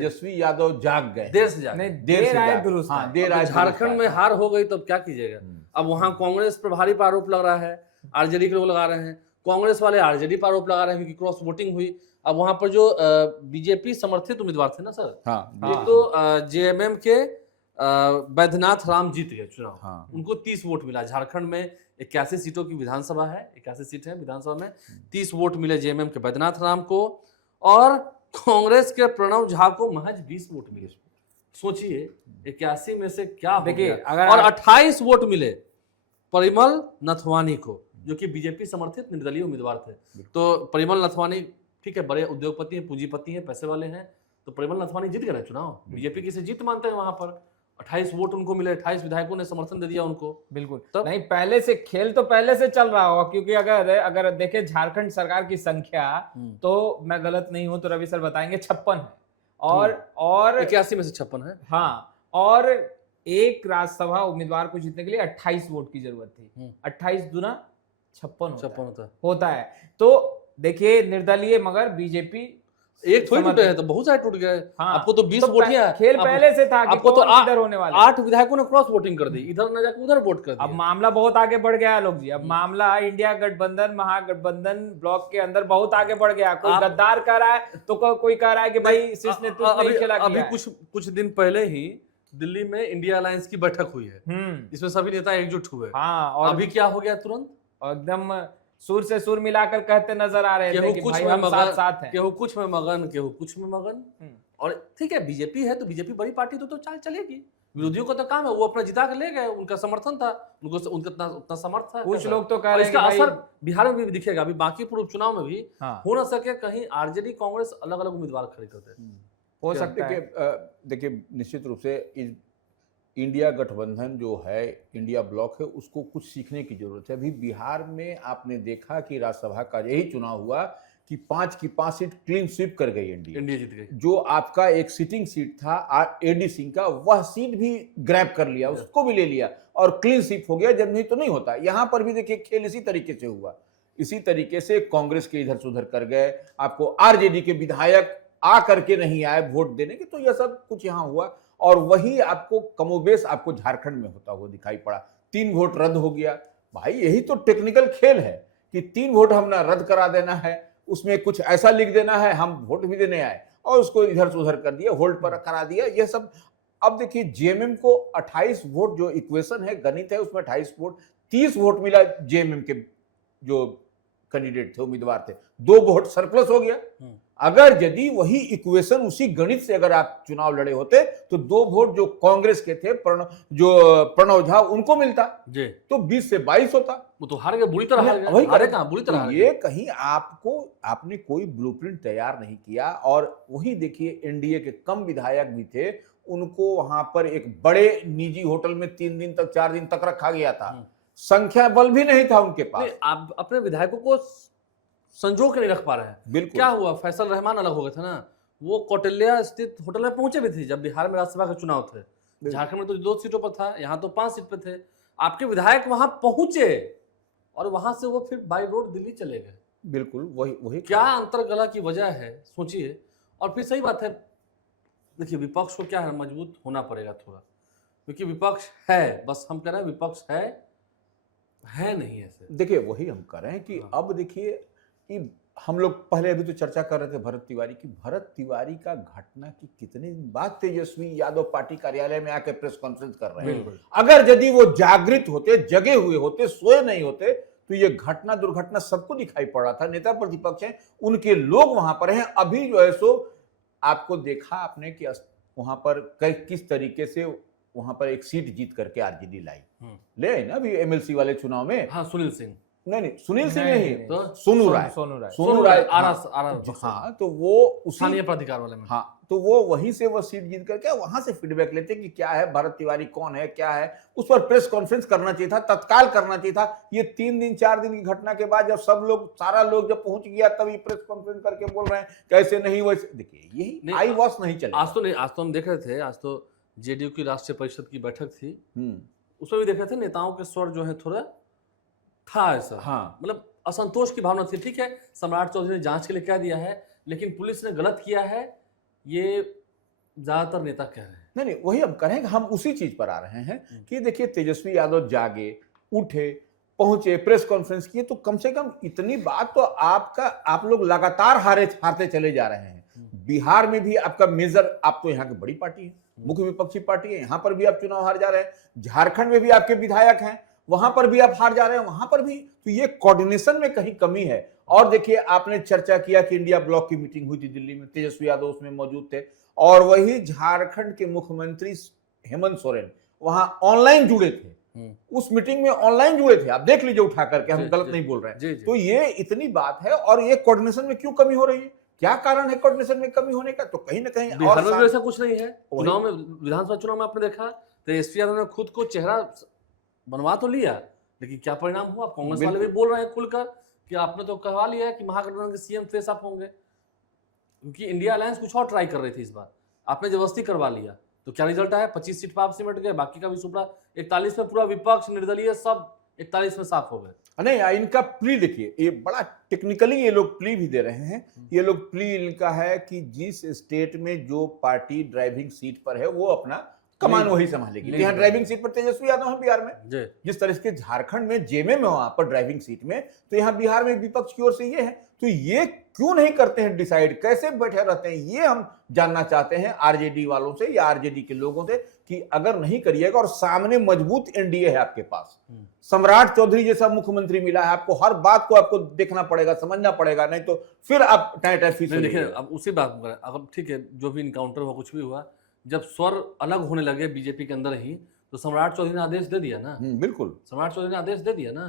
तेजस्वी यादव जाग गए, देर से जाके नहीं, देर से देर आए जाग, दुरुस्त हाँ आए। देर आए झारखंड में हार हो गई तो अब क्या कीजिएगा। अब वहां कांग्रेस पर भारी पर आरोप लग रहा है, आरजेडी के लोग लगा रहे हैं, कांग्रेस वाले आरजेडी पर आरोप लगा रहे हैं क्योंकि क्रॉस वोटिंग हुई। अब वहां पर जो बीजेपी समर्थित उम्मीदवार थे ना सर, हाँ एक तो जेएमएम के बैद्यनाथ राम जीत गए चुनाव, हाँ। उनको 30 वोट मिला। झारखंड में 81 सीटों की विधानसभा है, 81 सीट है विधानसभा में, 30 वोट मिले जेएमएम के बैद्यनाथ राम को, और कांग्रेस के प्रणव झा को महज 20 वोट मिले। सोचिए 81 में से क्या हो देखिए, गया। अगर और आप- 28 वोट मिले परिमल नथवानी को, जो कि बीजेपी समर्थित निर्दलीय उम्मीदवार थे। तो परिमल नथवानी ठीक है, बड़े उद्योगपति हैं, पूंजीपति हैं, पैसे वाले हैं, तो परिमल नथवानी जीत गए ना चुनाव। बीजेपी की से जीत मानते हैं वहां पर, 28 वोट उनको मिले, 28 विधायकों ने समर्थन दे दिया उनको। बिल्कुल तब- नहीं, पहले से खेल तो पहले से चल रहा होगा, क्योंकि अगर देखें झारखंड सरकार की संख्या, तो मैं गलत नहीं हूं तो रवि सर बताएंगे 56 है, और 81 में से 56 है। हाँ, और एक राज्यसभा उम्मीदवार को जीतने के लिए 28 वोट की जरूरत थी। 28 दुना 56 होता है। तो देखिए निर्दलीय मगर बीजेपी एक थोड़ी टूटे हैं, तो बहुत सारे टूट गए। हाँ, आपको तो 20 तो वोट ही है। खेल पहले से था कि आपको तो कौन किधर होने वाला है। 8 विधायकों ने क्रॉस वोटिंग कर दी, इधर न जाकर उधर वोट कर अब दिया। मामला बहुत आगे बढ़ गया है लोग जी। अब मामला इंडिया गठबंधन महागठबंधन ब्लॉक के अंदर बहुत आगे बढ़ गया। कोई गद्दार कह रहा है तो कोई कह रहा है कि भाई शीर्ष नेतृत्व नहीं खेला अभी किया है। कुछ दिन पहले ही दिल्ली में इंडिया अलायंस की बैठक हुई है, इसमें सभी नेता एकजुट हुए। हाँ, और अभी क्या हो गया तुरंत, एकदम सुर से सुर मिलाकर कहते नजर आ रहे थे केहू कि कुछ भाई में हम साथ मगन, साथ हैं। केहू कुछ में मगन, केहू कुछ में मगन। और ठीक है, बीजेपी है तो बीजेपी बड़ी पार्टी तो चाल चलेगी। विरोधियों का तो काम है, वो अपना जिता के ले गए, उनका समर्थन था, उनको उनका उतना समर्थ था। कुछ लोग तो कह और रहे हैं इसका कि भाई- असर बिहार में भी दिखेगा। अभी बाकी पूर्व चुनाव में भी हाँ, हो ना सके कहीं आरजेडी कांग्रेस अलग अलग उम्मीदवार खड़े करते। हो सकता है। देखिए निश्चित रूप से इस इंडिया गठबंधन जो है, इंडिया ब्लॉक है, उसको कुछ सीखने की जरूरत है। अभी बिहार में आपने देखा कि राज्यसभा का यही चुनाव हुआ कि 5 की 5 सीट क्लीन स्वीप कर गई इंडिया जीत गई। जो आपका एक सिटिंग सीट था एडी सिंह का, वह सीट भी ग्रैब कर लिया, उसको भी ले लिया और क्लीन स्वीप हो गया। जब नहीं तो नहीं होता। यहां पर भी देखिए खेल इसी तरीके से हुआ। इसी तरीके से कांग्रेस के इधर से उधर कर गए, आपको आरजेडी के विधायक आ करके नहीं आए वोट देने के, तो यह सब कुछ यहां हुआ। और वही आपको कमोबेश आपको झारखंड में होता हुआ दिखाई पड़ा। 3 वोट रद्द हो गया। भाई यही तो टेक्निकल खेल है कि 3 वोट हमने रद्द करा देना है, उसमें कुछ ऐसा लिख देना है हम वोट भी देने आए, और उसको इधर से उधर कर दिया, होल्ड पर करा दिया। यह सब अब देखिए जेएमएम को 28 वोट जो इक्वेशन है, गणित है, उसमें 28 वोट, 30 वोट मिला जेएमएम के जो कैंडिडेट थे, उम्मीदवार थे, 2 वोट सरप्लस हो गया। अगर यदि वही इक्वेशन उसी गणित से अगर आप चुनाव लड़े होते तो 2 वोट जो कांग्रेस के थे प्रणव झा उनको मिलता जी, तो 20 से 22 होता। वो तो हार गए, बुरी तरह हार वही गए। हारे कहां, बुरी तरह हार ये गए। कहीं आपने कोई ब्लूप्रिंट तैयार नहीं किया। और वही देखिए एनडीए के कम विधायक भी थे, उनको वहां पर एक बड़े निजी होटल में 3 दिन तक 4 दिन तक रखा गया था। संख्या बल भी नहीं था उनके पास। नहीं, आप अपने विधायकों को संजो के नहीं रख पा रहे हैं। बिल्कुल। क्या हुआ, फैसल रहमान अलग हो गए थे ना, वो कौटिल्या स्थित होटल में पहुंचे भी थे जब बिहार में राज्यसभा के चुनाव थे। झारखंड में तो 2 सीटों पर था, यहाँ तो 5 सीट पे थे। आपके विधायक वहां पहुंचे और वहां से वो फिर बाई रोड दिल्ली चले गए। बिल्कुल वही क्या अंतरगला की वजह है, सोचिए। और फिर सही बात है, देखिए विपक्ष को क्या है, मजबूत होना पड़ेगा थोड़ा, क्योंकि विपक्ष है, बस हम कह रहे हैं विपक्ष है नहीं ऐसे। देखिए वही हम कर रहे हैं कि अब देखिए कि हम लोग पहले अभी तो चर्चा कर रहे थे भरत तिवारी की। भरत तिवारी का घटना की कितने दिन बाद तेजस्वी यादव पार्टी कार्यालय में आकर प्रेस कॉन्फ्रेंस कर रहे हैं। अगर यदि वो जागृत होते, जगे हुए होते, सोए नहीं होते, तो ये घटना दुर्घटना सबको दिखाई पड़ रहा था। नेता प्रतिपक्ष हैं, उनके लोग वहां पर हैं। अभी जो है सो आपको देखा आपने कि वहां पर किस तरीके से वहां पर एक सीट जीत करके आरजेडी लाई ले आई ना अभी एमएलसी वाले चुनाव में। हाँ, सुनील सिंह, नहीं सुनील सिंह नहीं, तो सोनू राय। हाँ, तो वो स्थानीय प्राधिकार वाले में। हाँ, तो वो वहीं से वो सीट जीत करके वहां से फीडबैक लेते कि क्या है, भरत तिवारी कौन है, क्या है। उस पर प्रेस कॉन्फ्रेंस करना चाहिए था, तत्काल करना चाहिए था। ये 3 दिन 4 दिन की घटना के बाद जब सब लोग, सारा लोग जब पहुंच गया, तभी प्रेस कॉन्फ्रेंस करके बोल रहे हैं कैसे नहीं वैसे। देखिए यही आई वॉश नहीं चले। आज तो हम देख रहे थे, आज तो जेडीयू की राष्ट्रीय परिषद की बैठक थी, उसमें भी देख रहे थे नेताओं के स्वर जो है थोड़ा था ऐसा। हाँ, मतलब असंतोष की भावना थी। ठीक है, सम्राट चौधरी ने जांच के लिए कह दिया है, लेकिन पुलिस ने गलत किया है, ये ज्यादातर नेता कह रहे हैं। नहीं, वही हम करेंगे, हम उसी चीज पर आ रहे हैं कि देखिए तेजस्वी यादव जागे, उठे, पहुंचे, प्रेस कॉन्फ्रेंस किए, तो कम से कम इतनी बात तो आप लोग लगातार हारते चले जा रहे हैं। बिहार में भी आपका मेजर, आप तो यहाँ की बड़ी पार्टी है, मुख्य विपक्षी पार्टी है, यहां पर भी आप चुनाव हार जा रहे हैं। झारखंड में भी आपके विधायक हैं, वहां पर भी आप हार जा रहे हैं, वहां पर भी। तो ये कोऑर्डिनेशन में कहीं कमी है। और देखिए, आपने चर्चा किया कि इंडिया ब्लॉक की मीटिंग हुई थी दिल्ली में, तेजस्वी यादव उसमें मौजूद थे, और वही झारखंड के मुख्यमंत्री हेमंत सोरेन वहां ऑनलाइन जुड़े थे। उस मीटिंग में ऑनलाइन जुड़े थे, आप देख लीजिए उठा करके, हम गलत नहीं बोल रहे हैं। तो ये इतनी बात है, और ये कोऑर्डिनेशन में क्यों कमी हो रही है? क्या कारण है कोऑर्डिनेशन में कमी होने का? तो कहीं ना कहीं बिहार में ऐसा कुछ नहीं है। चुनाव में, विधानसभा चुनाव में आपने देखा तेजस्वी यादव ने खुद को चेहरा बनवा तो लिया, लेकिन क्या परिणाम हुआ? कांग्रेस वाले भी बोल रहे हैं खुलकर कि आपने तो कहवा लिया है कि महागठबंधन के सीएम फेस अप होंगे, क्योंकि इंडिया अलायंस कुछ और ट्राई कर रही थी। इस बार आपने जबरदस्ती करवा लिया, तो क्या रिजल्ट आया? 25 सीट पर आप सिमट गए, बाकी का भी सुपड़ा 41 में पूरा विपक्ष, निर्दलीय सब 41 में साफ हो गए। नहीं, इनका प्ली देखिए, ये बड़ा टेक्निकली ये लोग प्ली भी दे रहे हैं। ये लोग प्ली इनका है कि जिस स्टेट में जो पार्टी ड्राइविंग सीट पर है वो अपना कमान वही संभालेगी। यहाँ ड्राइविंग सीट पर तेजस्वी यादव है बिहार में, जिस तरह से झारखंड में जेमे में वहां पर ड्राइविंग सीट में, तो यहाँ बिहार में विपक्ष की ओर से ये है। तो ये क्यों नहीं करते हैं डिसाइड, कैसे बैठे रहते हैं, ये हम जानना चाहते हैं आरजेडी वालों से या आरजेडी के लोगों से, कि अगर नहीं करिएगा और सामने मजबूत एनडीए है आपके पास, सम्राट चौधरी जैसा मुख्यमंत्री मिला है, आपको हर बात को आपको देखना पड़ेगा, समझना पड़ेगा, नहीं तो फिर आप टाइट फीस। देखिए, अब उसी बात करें, अब ठीक है, जो भी इनकाउंटर हुआ, कुछ भी हुआ, जब स्वर अलग होने लगे बीजेपी के अंदर ही, तो सम्राट चौधरी ने आदेश दे दिया ना। बिल्कुल, सम्राट चौधरी ने आदेश दे दिया ना,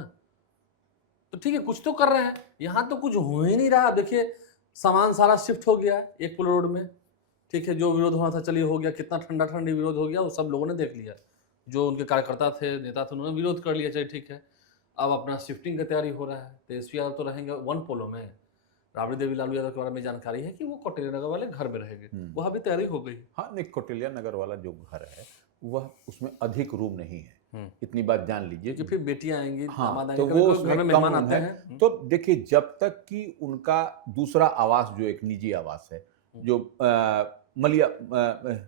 तो ठीक है, कुछ तो कर रहे हैं। यहाँ तो कुछ हो ही नहीं रहा। देखिए, सामान सारा शिफ्ट हो गया एक पुल रोड में, ठीक है, जो विरोध होना था चलिए हो गया, कितना ठंडा ठंडी विरोध हो गया, वो सब लोगों ने देख लिया, जो उनके कार्यकर्ता थे, नेता थे, उन्होंने विरोध कर लिया, चलिए ठीक है। अब अपना शिफ्टिंग की तैयारी हो रहा है। तेजस्वी यादव तो रहेंगे वन पोलो में। राबड़ी देवी लालू यादव के बारे में जानकारी है कि वो कौटिल्य नगर वाले घर में रहेंगे, वह भी तैयारी हो गई। हाँ, नहीं, कौटिल्य नगर वाला जो घर है वह, उसमें अधिक रूम नहीं है, इतनी बात जान लीजिए कि फिर बेटियां आएंगी, हाँ, तो वो घर में मेहमान आते हैं। तो देखिए, जब तक कि उनका दूसरा आवास, जो एक निजी आवास है, जो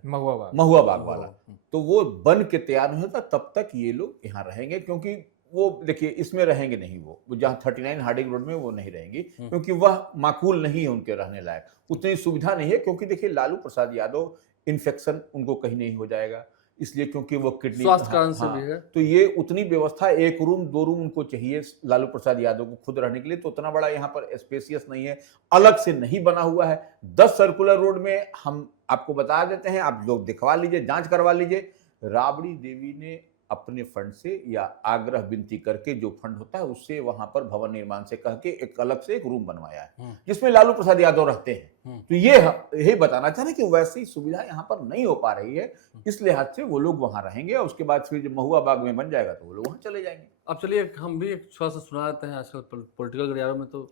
महुआ बाग वाला, तो वो बन के तैयार नहीं होता, तब तक ये लोग यहाँ रहेंगे। क्योंकि वो देखिए, इसमें रहेंगे नहीं, वो जहाँ 39 हार्डिंग रोड में वो नहीं रहेंगी, क्योंकि वह माकूल नहीं है उनके रहने लायक, उतनी सुविधा नहीं है। क्योंकि देखिए, लालू प्रसाद यादव, इन्फेक्शन उनको कहीं नहीं हो जाएगा, इसलिए क्योंकि वो किडनी स्वास्थ्य कारण से भी है। तो ये उतनी व्यवस्था, 1 रूम 2 रूम उनको चाहिए लालू प्रसाद यादव को खुद रहने के लिए, तो उतना बड़ा यहाँ पर स्पेसियस नहीं है, अलग से नहीं बना हुआ है। 10 सर्कुलर रोड में हम आपको बता देते हैं, आप लोग दिखवा लीजिए, जांच करवा लीजिए। राबड़ी देवी ने अपने फंड से या आग्रह विनती करके, जो फंड होता है उससे, वहां पर भवन निर्माण से कह के एक अलग से एक रूम बनवाया है, जिसमें लालू प्रसाद यादव रहते हैं। तो ये यही बताना चाह रहे हैं कि वैसी सुविधा यहाँ पर नहीं हो पा रही है, इस लिहाज से वो लोग वहां रहेंगे, और उसके बाद फिर जब महुआ बाग में बन जाएगा तो वो लोग वहां चले जाएंगे। अब चलिए, हम भी एक थोड़ा सा सुना देते हैं। आजकल पॉलिटिकल गलियारों में तो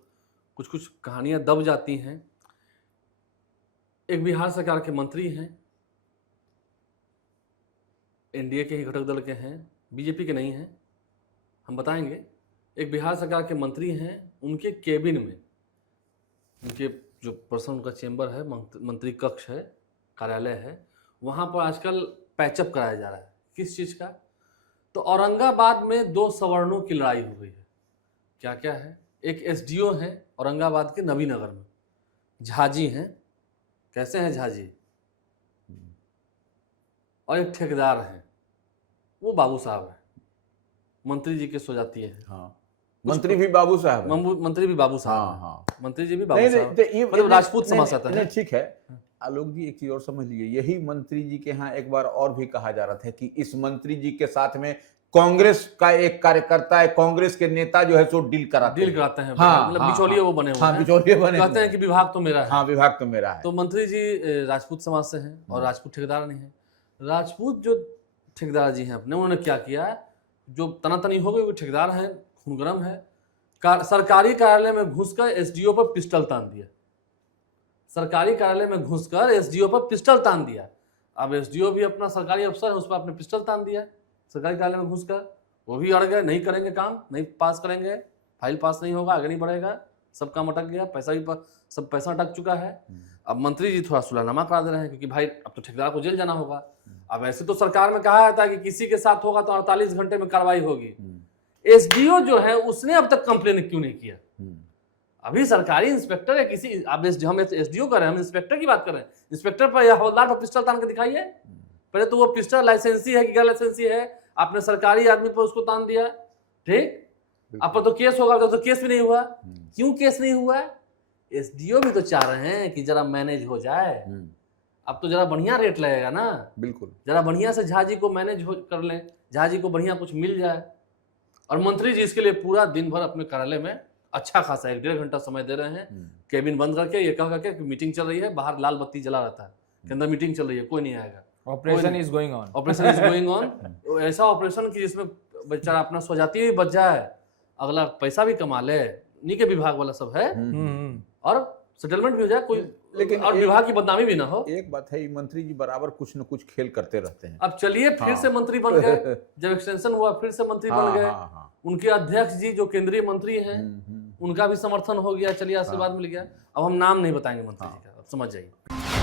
कुछ कुछ कहानियां दब जाती हैं। एक बिहार सरकार के मंत्री हैं, एनडीए के ही घटक दल के हैं, बीजेपी के नहीं हैं, हम बताएंगे। एक बिहार सरकार के मंत्री हैं, उनके केबिन में, उनके जो पर्सनल उनका चेंबर है, मंत्री कक्ष है, कार्यालय है, वहाँ पर आजकल पैचअप कराया जा रहा है। किस चीज़ का? तो औरंगाबाद में 2 सवर्णों की लड़ाई हो गई है। क्या क्या है? एक एसडीओ है औरंगाबाद के नवीनगर में, झाजी हैं। कैसे हैं झाजी? और एक ठेकेदार हैं, वो बाबू साहब है, मंत्री जी के सो जाती है। हाँ, मंत्री भी बाबू साहब, मंत्री भी बाबू साहब। हाँ, हाँ, मंत्री जी भी बाबू साहब, मतलब राजपूत समाज से आता है। ठीक है, आलोक जी एक चीज और समझ लीजिए, यही मंत्री जी के यहाँ एक बार और भी कहा जा रहा था कि इस मंत्री जी के साथ में कांग्रेस का एक कार्यकर्ता है, कांग्रेस के नेता जो है सो डील कराते हैं। हाँ, मतलब बिचौलिए वो बने हुए हैं। बिचौलिए बने, कहते हैं कि विभाग तो मेरा है। हाँ, विभाग तो मेरा है। तो मंत्री जी राजपूत समाज से हैं और राजपूत ठेकेदार नहीं है। राजपूत जो ठेकेदार जी हैं अपने, उन्होंने क्या किया, जो तनातनी हो गई, वो ठेकेदार हैं, खून गरम है, सरकारी कार्यालय में घुसकर एसडीओ पर पिस्टल तान दिया। सरकारी कार्यालय में घुसकर एसडीओ पर पिस्टल तान दिया। अब एसडीओ भी अपना सरकारी अफसर है, उस पर आपने पिस्टल तान दिया सरकारी कार्यालय में घुसकर। वो भी अड़ गए, नहीं करेंगे काम, नहीं पास करेंगे, फाइल पास नहीं होगा, आगे नहीं बढ़ेगा, सब काम अटक गया, पैसा भी सब पैसा अटक चुका है। अब मंत्री जी थोड़ा सुलहनामा करा दे रहे हैं, क्योंकि भाई अब तो ठेकेदार को जेल जाना होगा। अब ऐसे तो सरकार में कहा था कि किसी के साथ होगा तो 48 घंटे में कार्रवाई होगी। एसडीओ जो है उसने अब तक कंप्लेन क्यों नहीं किया? अभी सरकारी इंस्पेक्टर है किसी, अब हम एसडीओ कर रहे हैं, हम इंस्पेक्टर की बात कर रहे हैं। इंस्पेक्टर पर या हवलदार पर पिस्टल तान के दिखाइए। पहले तो वो पिस्टल लाइसेंसी है कि गैर लाइसेंसी है, आपने सरकारी आदमी पर उसको तान दिया, ठीक। आप पर तो केस होगा, तो केस भी नहीं हुआ। क्यों केस नहीं हुआ? एसडीओ भी तो चाह रहे हैं कि जरा मैनेज हो जाए। अब तो जरा बढ़िया रेट लगेगा ना, बिल्कुल, जरा बढ़िया से झा जी को मैनेज कर लें, झा जी को बढ़िया कुछ मिल जाए। और मंत्री जी इसके लिए पूरा दिन भर अपने कार्यालय में अच्छा खासा 1-1.5 घंटा समय दे रहे हैं, केबिन बंद करके ये कह करके मीटिंग चल रही है, बाहर लाल बत्ती जला रहता है कि अंदर मीटिंग चल रही है, कोई नहीं आएगा, operation is going on, operation is going on. ऐसा ऑपरेशन कि जिसमें बेचारा अपना स्वजाति भी बच जाए, अगला पैसा भी कमा ले, नी के विभाग वाला सब है, और सेटलमेंट भी हो जाए कोई, लेकिन और विभाग की बदनामी भी ना हो। एक बात है, मंत्री जी बराबर कुछ न कुछ खेल करते रहते हैं। अब चलिए फिर से मंत्री बन गए, जब एक्सटेंशन हुआ फिर से मंत्री बन गए। उनके अध्यक्ष जी जो केंद्रीय मंत्री हैं उनका भी समर्थन हो गया, चलिए आशीर्वाद मिल गया। अब हम नाम नहीं बताएंगे मंत्री जी का, अब समझ जाइए।